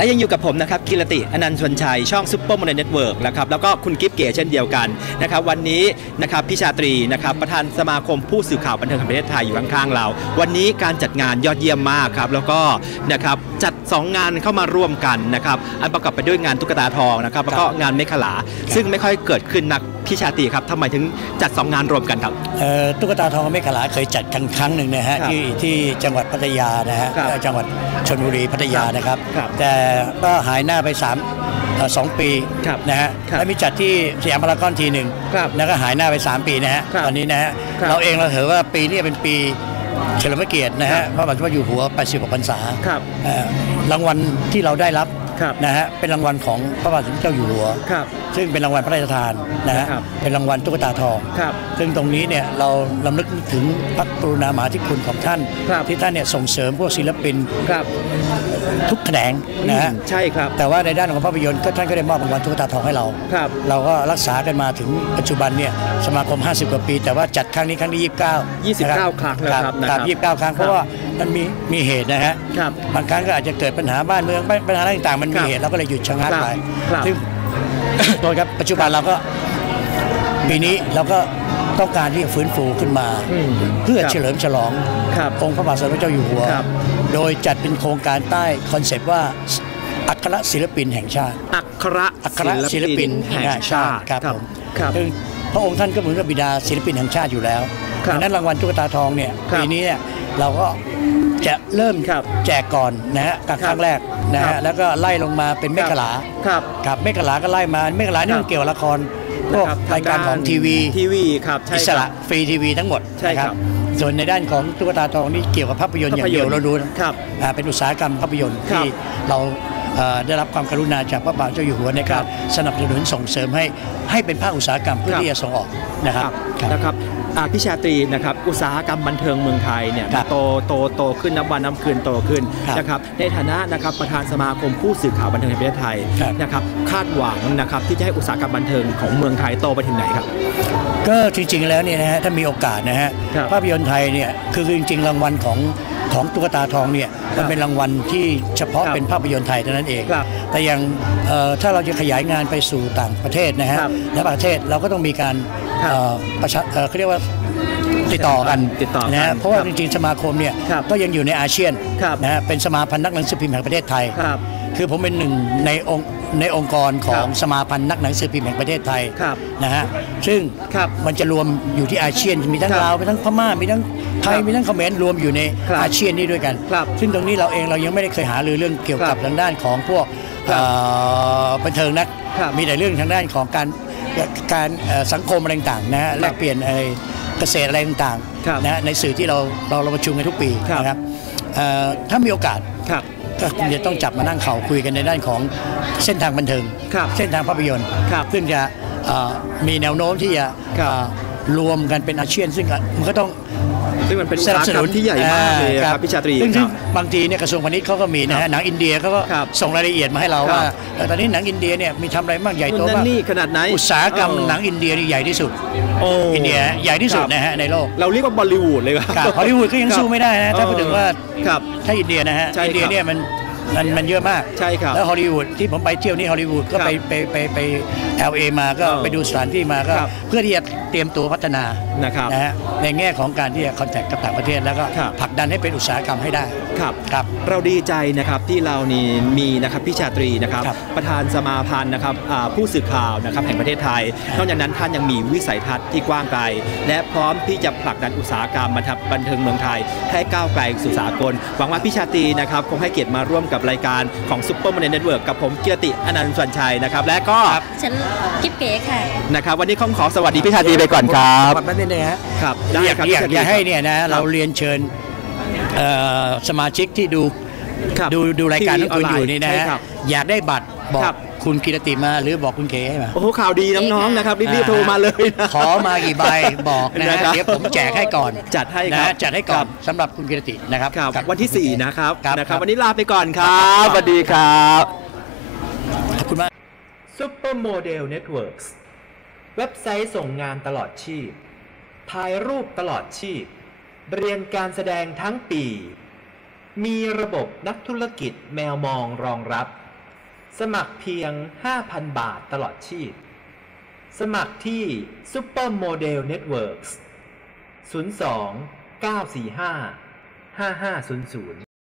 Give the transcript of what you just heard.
และยังอยู่กับผมนะครับกิรติอนันต์ชนชัย ช่องซุปเปอร์โมเดลเน็ตเวิร์กนะครับแล้วก็คุณกิฟเก๋เช่นเดียวกันนะครับวันนี้นะครับพี่ชาตรีนะครับประธานสมาคมผู้สื่อข่าวบันเทิงแห่งประเทศไทยอยู่ข้างๆเรา วันนี้การจัดงานยอดเยี่ยมมากครับแล้วก็นะครับจัด 2 งานเข้ามาร่วมกันนะครับอันประกอบไปด้วยงานตุ๊กตาทองนะครับแล้วก็งานเมฆขลา ซึ่งไม่ค่อยเกิดขึ้นนักพี่ชาตรีครับทำไมถึงจัด 2 งานรวมกันครับเอ่อตุ๊กตาทองกับเมฆขลาเคยจัดกันครั้งหนึ่งนะฮะครับที่ที่จังหวัดพัทยานะฮะครับเอ่อจังหวัดชนบุรีพัทยานะครับครับแต่ก็หายหน้าไป3ามเอ่อสองปีครับนะฮะครับแล้วมีจัดที่สยามพารากอนทีหนึ่งครับแล้วก็หายหน้าไป 3 ปีนะฮะครับตอนนี้นะฮะครับเราเองเราถือว่าปีนี้เป็นปีเฉลิมพระเกียรตินะครัฮะบพระบาทสมเด็จอยู่หัว 86พรรษาครับเอ่อรางวัลที่เราได้รับครับ นะฮะเป็นรางวัลของพระบาทสมเด็จเจ้าอยู่หัวครับซึ่งเป็นรางวัลพระราชทานนะฮะครับเป็นรางวัลตุ๊กตาทองครับซึ่งตรงนี้เนี่ยเราลำลึกถึงพระกรุณามาธิคุณของท่านครับที่ท่านเนี่ยส่งเสริมพวกศิลปินครับ ทุกแขนงนะฮะใช่ครับ แต่ว่าในด้านของภาพยนตร์ก็ท่านก็ได้มอบรางวัลตุ๊กตาทองให้เรา ครับ เราก็รักษากันมาถึงปัจจุบันเนี่ยสมาคม 50 กว่าปี แต่ว่าจัดครั้งนี้ครั้งที่29 29 ครั้งแล้วครับนะครับ29 ครั้งเพราะว่ามันมีมีเหตุนะฮะครับบางครั้งก็อาจจะเกิดปัญหาบ้านเมืองปัญหาอะไรต่างๆมันคมีรับเหตุเราก็เลยหยุดชะงักไปครับซึ่งโทษครับปัจจุบันเราก็ปีนี้เราก็ต้องการที่จะฟื้นฟูขึ้นมาอืมเพื่อครับเฉลิมฉลองครับองค์พระบาทสมเด็จเจ้าอยู่หัวครับ โดยจัดเป็นโครงการใต้คอนเซปต์ว่าอัครศิลปินแห่งชาติ อัครอัครศิลปินแห่งชาติครับผมครับซึ่งพระองค์ท่านก็เหมือนกับบิดาศิลปินแห่งชาติอยู่แล้วครับดังนั้นรางวัลตุ๊กตาทองเนี่ยครับปีนี้เนี่ยเราก็จะเริ่มครับแจกก่อนนะฮะกับครับครั้งแรกนะครัฮะบแล้วก็ไล่ลงมาเป็นเมฆขลาครับกับเมฆลาก็ไล่มาเมฆลานี่ครับมันเกี่ยวกับละครพวกนะคบรายการของทีวีทีวีครับใช่อิสระคบฟรีทีวีทั้งหมดใช่ครับนะ ส่วนในด้านของตุ๊กตาทองนี่เกี่ยวกับภาพยนตร์อย่างเดียวภาพยนตร์เราดูนะครับอ่าเป็นอุตสาหกรรมภาพยนตร์ครับที่เราเอ่อได้รับความกรุณาจากพระบาทเจ้าอยู่หัวในการสนับสนุนส่งเสริมให้ให้เป็นภาคอุตสาหกรรมเพื่อครับที่จะส่งออกนะครับนะครับอ่า พี่ชาตรีนะครับอุตสาหกรรมบันเทิงเมืองไทยเนี่ยครับโตโตโตขึ้นนับวันนับคืนโตขึ้นครับนะครับในฐานะนะครับประธานสมาคมผู้สื่อข่าวบันเทิงแห่งประเทศไทยครับนะครับคาดหวังนะครับที่จะให้อุตสาหกรรมบันเทิงของเมืองไทยโตไปถึงไหนครับก็จริงๆแล้วเนี่ยนะฮะถ้ามีโอกาสนะฮะครับภาพยนตร์ไทยเนี่ยคือคือจริงๆรางวัลของ ของตุ๊กตาทองเนี่ยครัมันบเป็นรางวัลที่เฉพาะครับเป็นภาพยนตร์ไทยเท่านั้นเองครับแต่อยังเอ่อถ้าเราจะขยายงานไปสู่ต่างประเทศนะฮะครับและประเทศเราก็ต้องมีการครับเอ่อประชาเอ่อเขาเรียกว่าติดต่อกันติดต่อกันนะฮะเพราะว่าครับจริงๆสมาคมเนี่ยครับก็ยังอยู่ในอาเซียนครับนะฮะเป็นสมาพันธ์นักหนังสือพิมพ์แห่งประเทศไทยครับคือผมเป็นหนึ่งในองค์ ในองค์กรขอคงรับสมาพันธ์นักหนังสือพิมพ์แห่งประเทศไทยครับนะฮะซึ่งครับมันจะรวมอยู่ที่อาเซียนมีทั้งครับลาวมีทั้งพม่ามีทั้งไทยครับมีทั้งเขมรรวมอยู่ในครับอาเซียนนี้ด้วยกันครับซึ่งตรงนี้เราเองเรายังไม่ได้เคยหารือเรื่องเกี่ยวคกัรับบทางด้านของพวกครับเอ่อบันเทิงนักครับมีแต่เรื่องทางด้านของการการเอ่อสังคมอะไรต่างๆนะฮะแลกเปลี่ยนไอ้เกษตรอะไรต่างครับๆนะฮะในสื่อที่เราเราเราประชุมกันทุกปีครับนะครับเอ่อถ้ามีโอกาสครับ ก็คงจะต้องจับมานั่งเข่าคุยกันในด้านของเส้นทางบันเทิงครับเส้นทางภาพยนตร์ครับซึ่งจะเอ่อมีแนวโน้มที่จะครับเอ่อรวมกันเป็นอาเซียน ซึ่งมันก็ต้อง ซึ่งมันเป็นอุตสาหกรรมที่ใหญ่มากเลยอ่ครับพี่ชาตรีซึ่งคซึ่รังบบางทีเนี่ยกระทรวงพาณิชย์เขาก็มีนะครัฮะบหนังอินเดียเขาก็ครับส่งรายละเอียดมาให้เราครับว่าเออตอนนี้หนังอินเดียเนี่ยมีทำอะไรบ้างใหญ่โตนู่นนั่มากนนี่ขนาดไหนอุตสาหกรรมเออหนังอินเดียนี่ใหญ่ที่สุดโอ้อินเดียใหญ่ที่สุดครับนะฮะในโลกเราเรียกว่าบอลลีวูดเลยคครัรับบฮอลลีวูดก็ยังสู้ไม่ได้นะถ้าพูดถึงว่าครับถ้าอินเดียนะฮะใช่อินเดียครับเนี่ยมัน มันมันเยอะมากใช่ครับแล้วฮอลลีวูดที่ผมไปเที่ยวนี่ฮอลลีวูดก็ครับไปไปไปไป LA มาก็เออไปดูสถานที่มาก็ครับเพื่อที่จะเตรียมตัวพัฒนานะครับนะฮะในแง่ของการที่จะคอนแทคกับต่างประเทศแล้วก็ครับผลักดันให้เป็นอุตสาหกรรมให้ได้ครับครับ เราดีใจนะครับที่เรานี่มีนะครับพี่ชาตรีนะครับครับประธานสมาพันธ์นะครับอ่าผู้สื่อข่าวนะครับแห่งประเทศไทยนอกจากนั้นท่านยังมีวิสัยทัศน์ที่กว้างไกล และพร้อมที่จะผลักดันอุตสาหกรรมบันเทิงบันเทิงเมืองไทย ให้ก้าวไกลสู่สากลหวังว่าพี่ชาตรีนะครับคงให้เกียรติมาร่วมกับรายการของซุปเปอร์ม n นเน็ตเวิร์กกับผมเกียรติอนันต์สวนชัยนะครับ และก็ฉันกิ๊บเก๋ค่ะนะครับวันนี้ขอขอสวัสดีพี่ชาตรีไปก่อนครับขอบคุณนิดนึงฮะครับได้อยากครับอยากพี่ชตรีอยากให้เนี่ยนะคเราบเรียนเชิญเอ่อสมาชิกที่ดูครับดูดูรายการทีวีของคุณออนไลน์อยู่นี่นะใช่ฮะครับอยากได้บัตร บอกครับ คุณกิรติมาหรือบอกคุณเก๋ให้มา โอ้โหข่าวดีน้องๆนะครับรีบๆโทรมาเลยนะ ขอมากี่ใบบอกนะนะฮะครับเดี๋ยวผมแจกให้ก่อนจัดให้ครับนะจัดให้ก่อนสำหรับคุณกิรตินะครับครับกับวันที่ 4 นะครับครับนะครับ วันนี้ลาไปก่อนครับสวัสดีครับ ขอบคุณมาก Supermodel Networks เว็บไซต์ส่งงานตลอดชีพ ถ่ายรูปตลอดชีพ เรียนการแสดงทั้งปี มีระบบนักธุรกิจแมวมองรองรับ สมัครเพียง 5,000 บาทตลอดชีพ สมัครที่ Supermodel Networks 02 945 5500